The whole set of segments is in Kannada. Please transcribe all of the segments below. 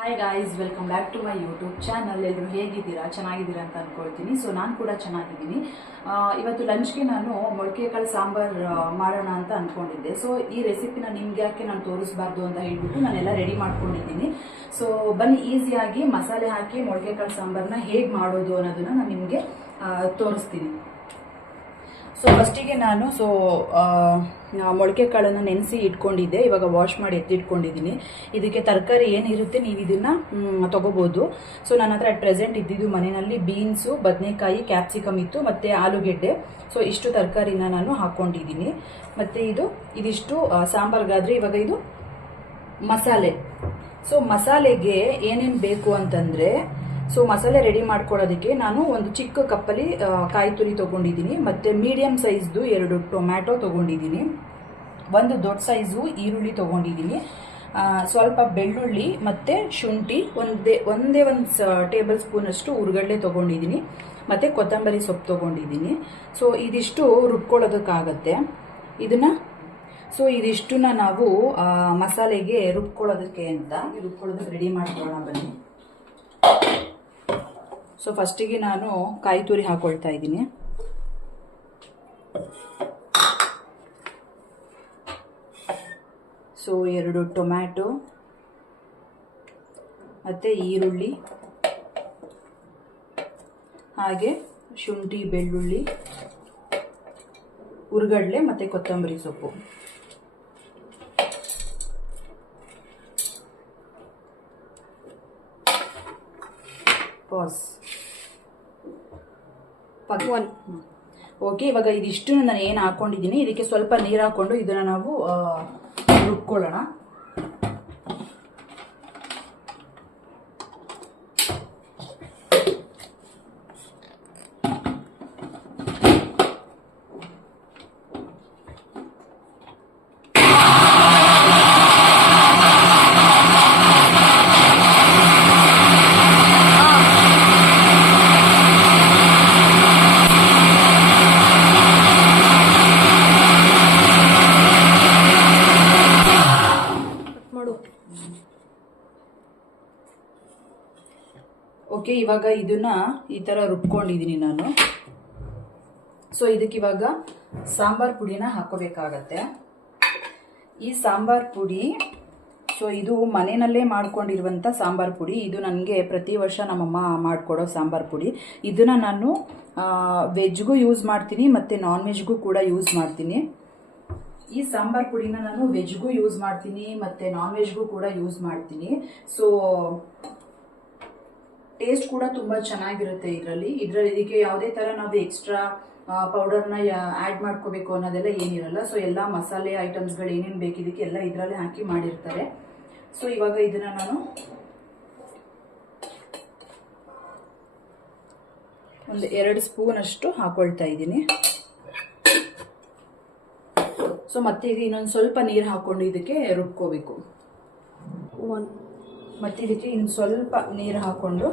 Hi guys, welcome back to my YouTube channel. ಎಲ್ಲರೂ ಹೇಗಿದ್ದೀರಾ? ಚೆನ್ನಾಗಿದ್ದೀರಾ ಅಂತ ಅಂದ್ಕೊಳ್ತೀನಿ. ಸೊ ನಾನು ಕೂಡ ಚೆನ್ನಾಗಿದ್ದೀನಿ. ಇವತ್ತು ಲಂಚ್ಗೆ ನಾನು ಮೊಳಕೆ ಕಾಳು ಸಾಂಬಾರ್ ಮಾಡೋಣ ಅಂತ ಅಂದ್ಕೊಂಡಿದ್ದೆ. ಸೊ ಈ ರೆಸಿಪಿನ ನಿಮ್ಗೆ ಯಾಕೆ ನಾನು ತೋರಿಸಬಾರ್ದು ಅಂತ ಹೇಳ್ಬಿಟ್ಟು ನಾನೆಲ್ಲ ರೆಡಿ ಮಾಡ್ಕೊಂಡಿದ್ದೀನಿ. ಸೊ ಬನ್ನಿ ಈಸಿಯಾಗಿ ಮಸಾಲೆ ಹಾಕಿ ಮೊಳಕೆ ಕಾಳು ಸಾಂಬಾರನ್ನ ಹೇಗೆ ಮಾಡೋದು ಅನ್ನೋದನ್ನ ನಾನು ನಿಮಗೆ ತೋರಿಸ್ತೀನಿ. ಸೊ ಫಸ್ಟಿಗೆ ನಾನು ಮೊಳಕೆ ಕಾಳನ್ನು ನೆನೆಸಿ ಇಟ್ಕೊಂಡಿದ್ದೆ. ಇವಾಗ ವಾಶ್ ಮಾಡಿ ಎತ್ತಿಟ್ಕೊಂಡಿದ್ದೀನಿ. ಇದಕ್ಕೆ ತರಕಾರಿ ಏನಿರುತ್ತೆ ನೀವು ಇದನ್ನು ತಗೋಬೋದು. ಸೊ ನನ್ನ ಹತ್ರ ಅಟ್ ಪ್ರೆಸೆಂಟ್ ಇದ್ದಿದ್ದು ಮನೆಯಲ್ಲಿ ಬೀನ್ಸು, ಬದನೆಕಾಯಿ, ಕ್ಯಾಪ್ಸಿಕಮ್ ಇತ್ತು, ಮತ್ತು ಆಲೂಗೆಡ್ಡೆ. ಸೊ ಇಷ್ಟು ತರಕಾರಿನ ನಾನು ಹಾಕ್ಕೊಂಡಿದ್ದೀನಿ. ಮತ್ತು ಇದಿಷ್ಟು ಸಾಂಬಾರ್ಗಾದರೆ ಇವಾಗ ಇದು ಮಸಾಲೆ. ಸೊ ಮಸಾಲೆಗೆ ಏನೇನು ಬೇಕು ಅಂತಂದರೆ, ಸೊ ಮಸಾಲೆ ರೆಡಿ ಮಾಡ್ಕೊಳ್ಳೋದಕ್ಕೆ ನಾನು ಒಂದು ಚಿಕ್ಕ ಕಪ್ಪಲ್ಲಿ ಕಾಯಿ ತುರಿ ತೊಗೊಂಡಿದ್ದೀನಿ, ಮತ್ತು ಮೀಡಿಯಮ್ ಸೈಜ್ದು 2 ಟೊಮ್ಯಾಟೊ ತೊಗೊಂಡಿದ್ದೀನಿ, ಒಂದು ದೊಡ್ಡ ಸೈಜು ಈರುಳ್ಳಿ ತೊಗೊಂಡಿದ್ದೀನಿ, ಸ್ವಲ್ಪ ಬೆಳ್ಳುಳ್ಳಿ ಮತ್ತು ಶುಂಠಿ, ಒಂದೇ ಟೇಬಲ್ ಸ್ಪೂನಷ್ಟು ಉರ್ಗಡ್ಲೆ ತೊಗೊಂಡಿದ್ದೀನಿ, ಮತ್ತು ಕೊತ್ತಂಬರಿ ಸೊಪ್ಪು ತೊಗೊಂಡಿದ್ದೀನಿ. ಸೊ ಇದಿಷ್ಟು ರುಬ್ಕೊಳ್ಳೋದಕ್ಕಾಗತ್ತೆ ಇದಿಷ್ಟನ್ನ ನಾವು ಮಸಾಲೆಗೆ ರುಬ್ಕೊಳ್ಳೋದಕ್ಕೆ ಅಂತ ರುಬ್ಕೊಳ್ಳೋದಕ್ಕೆ ರೆಡಿ ಮಾಡ್ಕೊಳ್ಳೋಣ ಬನ್ನಿ. ಸೊ ಫಸ್ಟಿಗೆ ನಾನು ಕಾಯಿ ತುರಿ ಹಾಕೊಳ್ತಾ ಇದ್ದೀನಿ. ಸೊ 2 ಟೊಮ್ಯಾಟೊ ಮತ್ತು ಈರುಳ್ಳಿ, ಹಾಗೆ ಶುಂಠಿ, ಬೆಳ್ಳುಳ್ಳಿ, ಉರ್ಗಡ್ಲೆ ಮತ್ತು ಕೊತ್ತಂಬರಿ ಸೊಪ್ಪು. ಓಕೆ, ಇವಾಗ ಇದಿಷ್ಟು ನಾನು ಏನು ಹಾಕೊಂಡಿದ್ದೀನಿ, ಇದಕ್ಕೆ ಸ್ವಲ್ಪ ನೀರು ಹಾಕೊಂಡು ಇದನ್ನು ನಾವು ರುಬ್ಕೊಳ್ಳೋಣ. ಓಕೆ, ಇವಾಗ ಇದನ್ನ ಈ ಥರ ರುಬ್ಕೊಂಡಿದ್ದೀನಿ ನಾನು. ಸೊ ಇದಕ್ಕೆ ಇವಾಗ ಸಾಂಬಾರ್ ಪುಡಿನ ಹಾಕೋಬೇಕಾಗತ್ತೆ. ಈ ಸಾಂಬಾರ್ ಪುಡಿ, ಸೊ ಇದು ಮನೆಯಲ್ಲೇ ಮಾಡ್ಕೊಂಡಿರುವಂಥ ಸಾಂಬಾರ್ ಪುಡಿ. ಇದು ನನಗೆ ಪ್ರತಿ ವರ್ಷ ನಮ್ಮಮ್ಮ ಮಾಡಿಕೊಡೋ ಸಾಂಬಾರ್ ಪುಡಿ. ಇದನ್ನು ನಾನು ವೆಜ್ಗೂ ಯೂಸ್ ಮಾಡ್ತೀನಿ ಮತ್ತು ನಾನ್ ವೆಜ್ಗೂ ಕೂಡ ಯೂಸ್ ಮಾಡ್ತೀನಿ. ಈ ಸಾಂಬಾರ್ ಪುಡಿನ ನಾನು ವೆಜ್ಗೂ ಯೂಸ್ ಮಾಡ್ತೀನಿ ಮತ್ತು ನಾನ್ ವೆಜ್ಗೂ ಕೂಡ ಯೂಸ್ ಮಾಡ್ತೀನಿ. ಸೊ ಟೇಸ್ಟ್ ಕೂಡ ತುಂಬ ಚೆನ್ನಾಗಿರುತ್ತೆ ಇದಕ್ಕೆ ಯಾವುದೇ ಥರ ನಾವು ಎಕ್ಸ್ಟ್ರಾ ಪೌಡರ್ನ ಆ್ಯಡ್ ಮಾಡ್ಕೋಬೇಕು ಅನ್ನೋದೆಲ್ಲ ಏನಿರಲ್ಲ. ಸೊ ಎಲ್ಲ ಮಸಾಲೆ ಐಟಮ್ಸ್ಗಳು ಏನೇನು ಬೇಕು ಇದಕ್ಕೆ ಎಲ್ಲ ಇದರಲ್ಲೇ ಹಾಕಿ ಮಾಡಿರ್ತಾರೆ. ಸೊ ಇವಾಗ ಇದನ್ನು ನಾನು ಒಂದು 2 ಸ್ಪೂನಷ್ಟು ಹಾಕೊಳ್ತಾ ಇದ್ದೀನಿ. ಸೊ ಮತ್ತೆ ಈಗ ಇನ್ನೊಂದು ಸ್ವಲ್ಪ ನೀರು ಹಾಕ್ಕೊಂಡು ಇದಕ್ಕೆ ರುಬ್ಕೋಬೇಕು. ಮತ್ತು ಇದಕ್ಕೆ ಇನ್ನು ಸ್ವಲ್ಪ ನೀರು ಹಾಕ್ಕೊಂಡು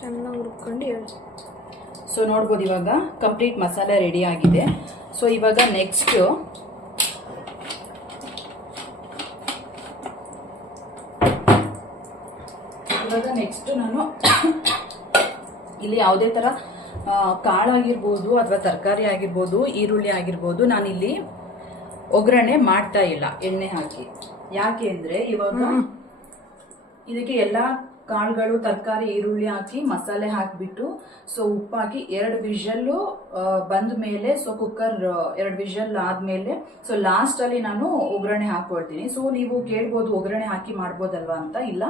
ಚೆನ್ನಾಗಿ ರುಬ್ಕೊಂಡು. ಸೊ ನೋಡ್ಬೋದು ಇವಾಗ ಕಂಪ್ಲೀಟ್ ಮಸಾಲೆ ರೆಡಿ ಆಗಿದೆ. ಸೊ ಇವಾಗ ನೆಕ್ಸ್ಟ್ ನಾನು ಇಲ್ಲಿ ಯಾವುದೇ ಥರ ಕಾಳಾಗಿರ್ಬೋದು ಅಥವಾ ತರಕಾರಿ ಆಗಿರ್ಬೋದು, ಈರುಳ್ಳಿ ಆಗಿರ್ಬೋದು, ನಾನಿಲ್ಲಿ ಒಗ್ಗರಣೆ ಮಾಡ್ತಾ ಇಲ್ಲ ಎಣ್ಣೆ ಹಾಕಿ. ಯಾಕೆ ಅಂದರೆ ಇವಾಗ ಇದಕ್ಕೆ ಎಲ್ಲ ಕಾಳುಗಳು, ತರಕಾರಿ, ಈರುಳ್ಳಿ ಹಾಕಿ ಮಸಾಲೆ ಹಾಕಿಬಿಟ್ಟು ಸೊ ಉಪ್ಪು ಹಾಕಿ 2 ವಿಷಲ್ಲು ಬಂದ ಮೇಲೆ, ಸೊ ಕುಕ್ಕರ್ 2 ವಿಷಲ್ ಆದಮೇಲೆ ಸೊ ಲಾಸ್ಟಲ್ಲಿ ನಾನು ಒಗ್ಗರಣೆ ಹಾಕ್ಕೊಳ್ತೀನಿ. ಸೊ ನೀವು ಕೇಳ್ಬೋದು ಒಗ್ಗರಣೆ ಹಾಕಿ ಮಾಡ್ಬೋದಲ್ವಾ ಅಂತ. ಇಲ್ಲ,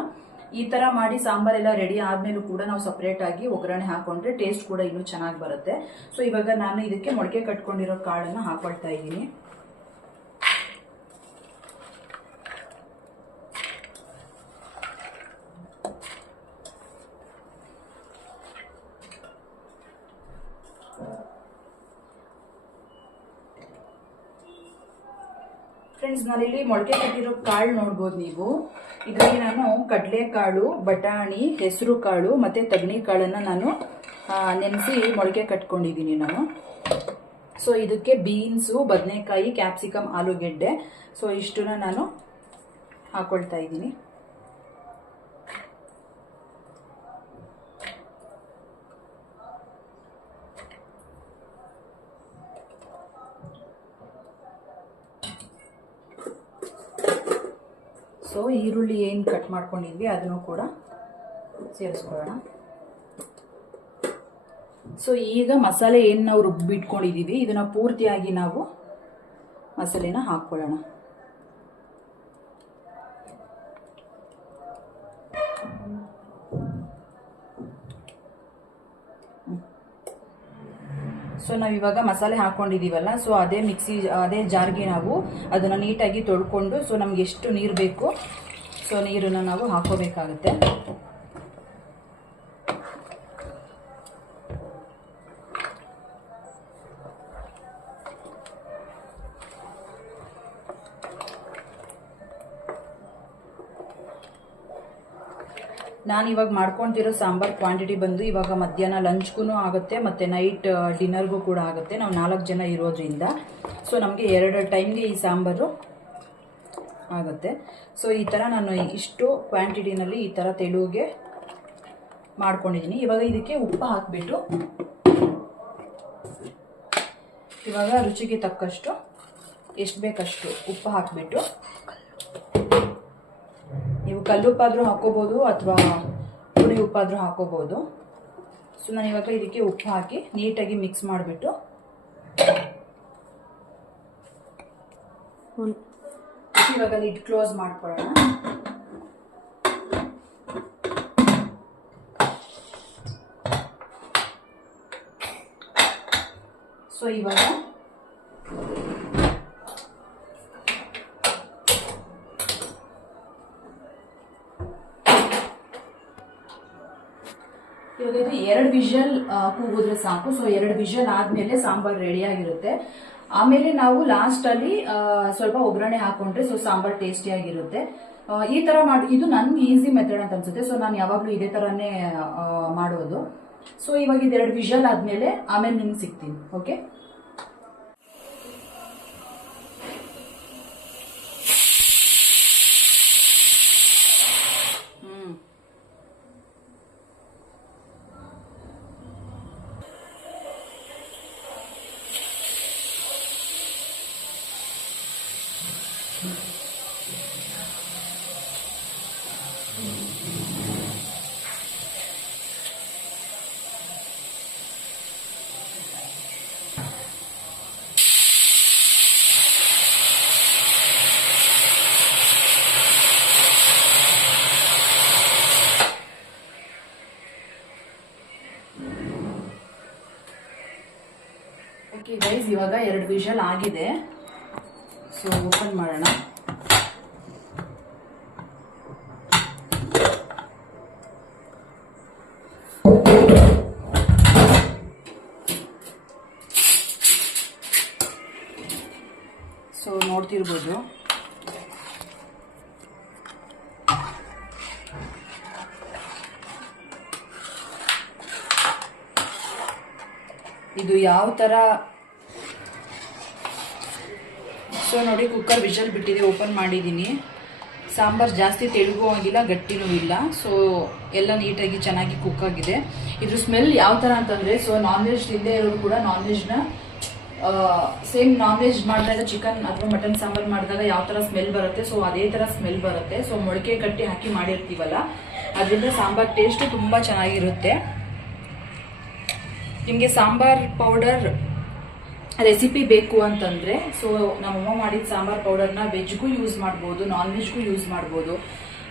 ಈ ಥರ ಮಾಡಿ ಸಾಂಬಾರೆಲ್ಲ ರೆಡಿ ಆದಮೇಲೂ ಕೂಡ ನಾವು ಸಪ್ರೇಟಾಗಿ ಒಗ್ಗರಣೆ ಹಾಕೊಂಡ್ರೆ ಟೇಸ್ಟ್ ಕೂಡ ಇನ್ನೂ ಚೆನ್ನಾಗಿ ಬರುತ್ತೆ. ಸೊ ಇವಾಗ ನಾನು ಇದಕ್ಕೆ ಮೊಳಕೆ ಕಟ್ಕೊಂಡಿರೋ ಕಾಳನ್ನು ಹಾಕೊಳ್ತಾ ಇದ್ದೀನಿ. ಫ್ರೆಂಡ್ಸ್, ನಾನಿಲ್ಲಿ ಮೊಳಕೆ ಕಟ್ಟಿರೋ ಕಾಳು ನೋಡ್ಬೋದು ನೀವು. ಇದರಲ್ಲಿ ನಾನು ಕಡಲೆಕಾಳು, ಬಟಾಣಿ, ಹೆಸರು ಕಾಳು ಮತ್ತು ತಗಣಿ ಕಾಳನ್ನು ನಾನು ನೆನೆಸಿ ಮೊಳಕೆ ಕಟ್ಕೊಂಡಿದ್ದೀನಿ ನಾನು. ಸೊ ಇದಕ್ಕೆ ಬೀನ್ಸು, ಬದನೆಕಾಯಿ, ಕ್ಯಾಪ್ಸಿಕಮ್, ಆಲೂಗೆಡ್ಡೆ, ಸೊ ಇಷ್ಟನ್ನ ನಾನು ಹಾಕೊಳ್ತಾ ಇದ್ದೀನಿ. ಸೊ ಈರುಳ್ಳಿ ಏನು ಕಟ್ ಮಾಡ್ಕೊಂಡಿದ್ವಿ ಅದನ್ನು ಕೂಡ ಸೇರಿಸ್ಕೊಳ್ಳೋಣ. ಸೊ ಈಗ ಮಸಾಲೆ ಏನು ನಾವು ರುಬ್ಬಿಟ್ಕೊಂಡಿದ್ದೀವಿ ಇದನ್ನು ಪೂರ್ತಿಯಾಗಿ ನಾವು ಮಸಾಲೆನ ಹಾಕ್ಕೊಳ್ಳೋಣ. ಸೊ ನಾವಿವಾಗ ಮಸಾಲೆ ಹಾಕೊಂಡಿದ್ದೀವಲ್ಲ, ಸೊ ಅದೇ ಜಾರ್ಗೆ ನಾವು ಅದನ್ನು ನೀಟಾಗಿ ತೊಳ್ಕೊಂಡು, ಸೊ ನಮ್ಗೆ ಎಷ್ಟು ನೀರು ಬೇಕು ಸೊ ನೀರನ್ನು ನಾವು ಹಾಕೋಬೇಕಾಗುತ್ತೆ. ನಾನು ಇವಾಗ ಮಾಡ್ಕೊತಿರೋ ಸಾಂಬಾರ್ ಕ್ವಾಂಟಿಟಿ ಬಂದು ಇವಾಗ ಮಧ್ಯಾಹ್ನ ಲಂಚ್ಗೂ ಆಗುತ್ತೆ ಮತ್ತು ನೈಟ್ ಡಿನ್ನರ್ಗೂ ಕೂಡ ಆಗುತ್ತೆ. ನಾವು 4 ಜನ ಇರೋದ್ರಿಂದ ಸೊ ನಮಗೆ 2 ಟೈಮ್ಗೆ ಈ ಸಾಂಬಾರು ಆಗುತ್ತೆ. ಸೊ ಈ ಥರ ನಾನು ಇಷ್ಟು ಕ್ವಾಂಟಿಟಿನಲ್ಲಿ ಈ ಥರ ತೆಳುಗೆ ಮಾಡ್ಕೊಂಡಿದ್ದೀನಿ. ಇವಾಗ ಇದಕ್ಕೆ ಉಪ್ಪು ಹಾಕಿಬಿಟ್ಟು ಇವಾಗ ರುಚಿಗೆ ತಕ್ಕಷ್ಟು ಎಷ್ಟು ಬೇಕಷ್ಟು ಉಪ್ಪು ಹಾಕಿಬಿಟ್ಟು, ನೀವು ಕಲ್ಲುಪ್ಪಾದರೂ ಹಾಕೋಬೋದು ಅಥವಾ ಪುಡಿ ಉಪ್ಪಾದರೂ ಹಾಕೋಬೋದು. ಸೊ ನಾನು ಇವಾಗ ಇದಕ್ಕೆ ಉಪ್ಪು ಹಾಕಿ ನೀಟಾಗಿ ಮಿಕ್ಸ್ ಮಾಡಿಬಿಟ್ಟು ಇವಾಗ ಲಿಡ್ ಕ್ಲೋಸ್ ಮಾಡ್ಕೊಳ್ಳೋಣ. ಸೊ ಇವಾಗ ಇದು 2 ವಿಷಲ್ ಕೂಗಿದ್ರೆ ಸಾಕು. ಸೊ 2 ವಿಷಲ್ ಆದ್ಮೇಲೆ ಸಾಂಬಾರ್ ರೆಡಿ ಆಗಿರುತ್ತೆ. ಆಮೇಲೆ ನಾವು ಲಾಸ್ಟ್ ಅಲ್ಲಿ ಸ್ವಲ್ಪ ಒಗ್ಗರಣೆ ಹಾಕೊಂಡ್ರೆ ಸೊ ಸಾಂಬಾರ್ ಟೇಸ್ಟಿ ಆಗಿರುತ್ತೆ. ಈ ತರ ಮಾಡಿ ಇದು ನನ್ಗೆ ಈಸಿ ಮೆಥಡ್ ಅಂತ ಅನ್ಸುತ್ತೆ. ಸೊ ನಾನು ಯಾವಾಗ್ಲೂ ಇದೇ ತರಾನೇ ಮಾಡೋದು. ಸೊ ಇವಾಗ ಇದು 2 ವಿಷಲ್ ಆದ್ಮೇಲೆ ಆಮೇಲೆ ನಿಮ್ಗೆ ಸಿಗ್ತೀನಿ. ಓಕೆ, ಓಕೆ ಗೈಸ್, ಇವಾಗ 2 ವಿಷಲ್ ಆಗಿದೆ. ಸೊ ಓಪನ್ ಮಾಡೋಣ. ಸೊ ನೋಡ್ತಿರ್ಬೋದು ಇದು ಯಾವ ತರ. ಸೊ ನೋಡಿ, ಕುಕ್ಕರ್ ವಿಷಲ್ ಬಿಟ್ಟಿದೆ, ಓಪನ್ ಮಾಡಿದ್ದೀನಿ. ಸಾಂಬಾರ್ ಜಾಸ್ತಿ ತೆಳುಗೂ ಆಗಿಲ್ಲ, ಗಟ್ಟಿನೂ ಇಲ್ಲ. ಸೊ ಎಲ್ಲ ನೀಟಾಗಿ ಚೆನ್ನಾಗಿ ಕುಕ್ ಆಗಿದೆ. ಇದ್ರ ಸ್ಮೆಲ್ ಯಾವ ಥರ ಅಂತಂದರೆ, ಸೊ ನಾನ್ ವೆಜ್ ತಿಂದೇ ಇರೋರು ಕೂಡ ನಾನ್ ವೆಜ್ನ ಸೇಮ್ ನಾನ್ ವೆಜ್ ಮಾಡಿದಾಗ ಚಿಕನ್ ಅಥವಾ ಮಟನ್ ಸಾಂಬಾರ್ ಮಾಡಿದಾಗ ಯಾವ ಥರ ಸ್ಮೆಲ್ ಬರುತ್ತೆ, ಸೊ ಅದೇ ಥರ ಸ್ಮೆಲ್ ಬರುತ್ತೆ. ಸೊ ಮೊಳಕೆ ಕಟ್ಟಿ ಹಾಕಿ ಮಾಡಿರ್ತೀವಲ್ಲ, ಅದರಿಂದ ಸಾಂಬಾರ್ ಟೇಸ್ಟ್ ತುಂಬ ಚೆನ್ನಾಗಿರುತ್ತೆ. ನಿಮಗೆ ಸಾಂಬಾರ್ ಪೌಡರ್ ರೆಸಿಪಿ ಬೇಕು ಅಂತಂದರೆ, ಸೊ ನಮ್ಮಮ್ಮ ಮಾಡಿದ ಸಾಂಬಾರ್ ಪೌಡರ್ನ ವೆಜ್ಗೂ ಯೂಸ್ ಮಾಡ್ಬೋದು, ನಾನ್ ವೆಜ್ಗೂ ಯೂಸ್ ಮಾಡ್ಬೋದು.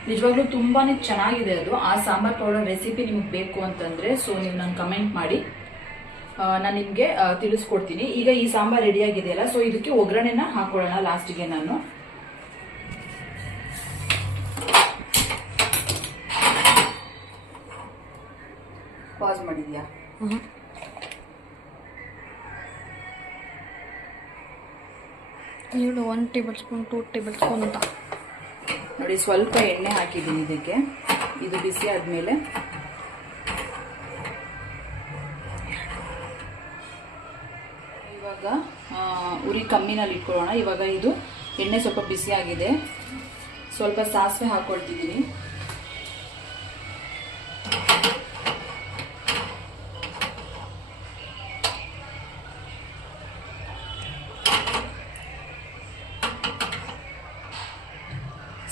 ನಿಜವಾಗ್ಲೂ ತುಂಬಾ ಚೆನ್ನಾಗಿದೆ ಅದು. ಆ ಸಾಂಬಾರ್ ಪೌಡರ್ ರೆಸಿಪಿ ನಿಮ್ಗೆ ಬೇಕು ಅಂತಂದರೆ ಸೊ ನೀವು ನಂಗೆ ಕಮೆಂಟ್ ಮಾಡಿ, ನಾನು ನಿಮಗೆ ತಿಳಿಸ್ಕೊಡ್ತೀನಿ. ಈಗ ಈ ಸಾಂಬಾರ್ ರೆಡಿ ಆಗಿದೆಯಲ್ಲ, ಸೊ ಇದಕ್ಕೆ ಒಗ್ಗರಣೆನ ಹಾಕೊಳ್ಳೋಣ ಲಾಸ್ಟಿಗೆ. ನಾನು ಪಾಸ್ ಮಾಡಿದ್ಯಾ? ಹೇಳು. 1 ಟೇಬಲ್ ಸ್ಪೂನ್ 2 ಟೇಬಲ್ ಸ್ಪೂನ್ ಅಂತ. ನೋಡಿ ಸ್ವಲ್ಪ ಎಣ್ಣೆ ಹಾಕಿದ್ದೀನಿ ಇದಕ್ಕೆ. ಇದು ಬಿಸಿ ಆದಮೇಲೆ ಇವಾಗ ಉರಿ ಕಮ್ಮಿನಲ್ಲಿ ಇಟ್ಕೊಳ್ಳೋಣ. ಇವಾಗ ಇದು ಎಣ್ಣೆ ಸ್ವಲ್ಪ ಬಿಸಿ ಆಗಿದೆ, ಸ್ವಲ್ಪ ಸಾಸಿವೆ ಹಾಕ್ಕೊಳ್ತಿದ್ದೀನಿ.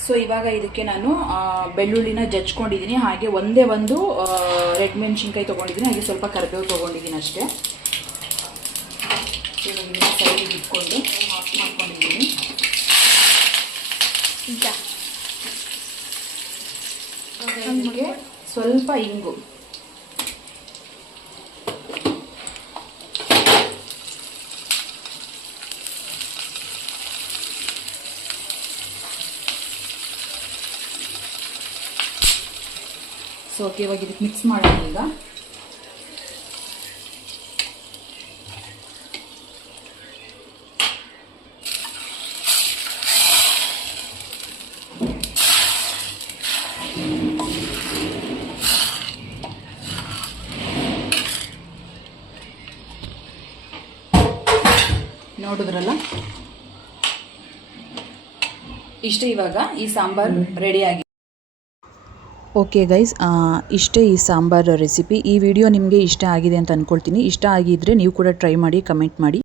ಸೊ ಇವಾಗ ಇದಕ್ಕೆ ನಾನು ಬೆಳ್ಳುಳ್ಳಿನ ಜಜ್ಕೊಂಡಿದ್ದೀನಿ, ಹಾಗೆ ಒಂದೇ ಒಂದು ರೆಡ್ ಮೆಣಸಿನ್ಕಾಯಿ ತೊಗೊಂಡಿದ್ದೀನಿ, ಹಾಗೆ ಸ್ವಲ್ಪ ಕರಿಬೇವು ತೊಗೊಂಡಿದ್ದೀನಿ ಅಷ್ಟೇ. ಇವಾಗ ಇದನ್ನ ಸೈಡಿಗೆ ಇಟ್ಕೊಂಡು ಆಫ್ ಮಾಡ್ಕೊಂಡಿದ್ದೀನಿ. ನಮಗೆ ಸ್ವಲ್ಪ ಇಂಗು, ಸೊ ಓಕೆ, ಇವಾಗ ಇದಕ್ಕೆ ಮಿಕ್ಸ್ ಮಾಡೋಣ ಈಗ. ನೋಡಿದ್ರಲ್ಲ, ಇಷ್ಟು ಇವಾಗ ಈ ಸಾಂಬಾರ್ ರೆಡಿಯಾಗಿ. ಓಕೆ ಗೈಸ್, ಇಷ್ಟೇ ಈ ಸಾಂಬಾರ್ ರೆಸಿಪಿ. ಈ ವಿಡಿಯೋ ನಿಮಗೆ ಇಷ್ಟ ಆಗಿದೆ ಅಂತ ಅಂದ್ಕೊಳ್ತೀನಿ. ಇಷ್ಟ ಆಗಿದ್ದರೆ ನೀವು ಕೂಡ ಟ್ರೈ ಮಾಡಿ, ಕಮೆಂಟ್ ಮಾಡಿ.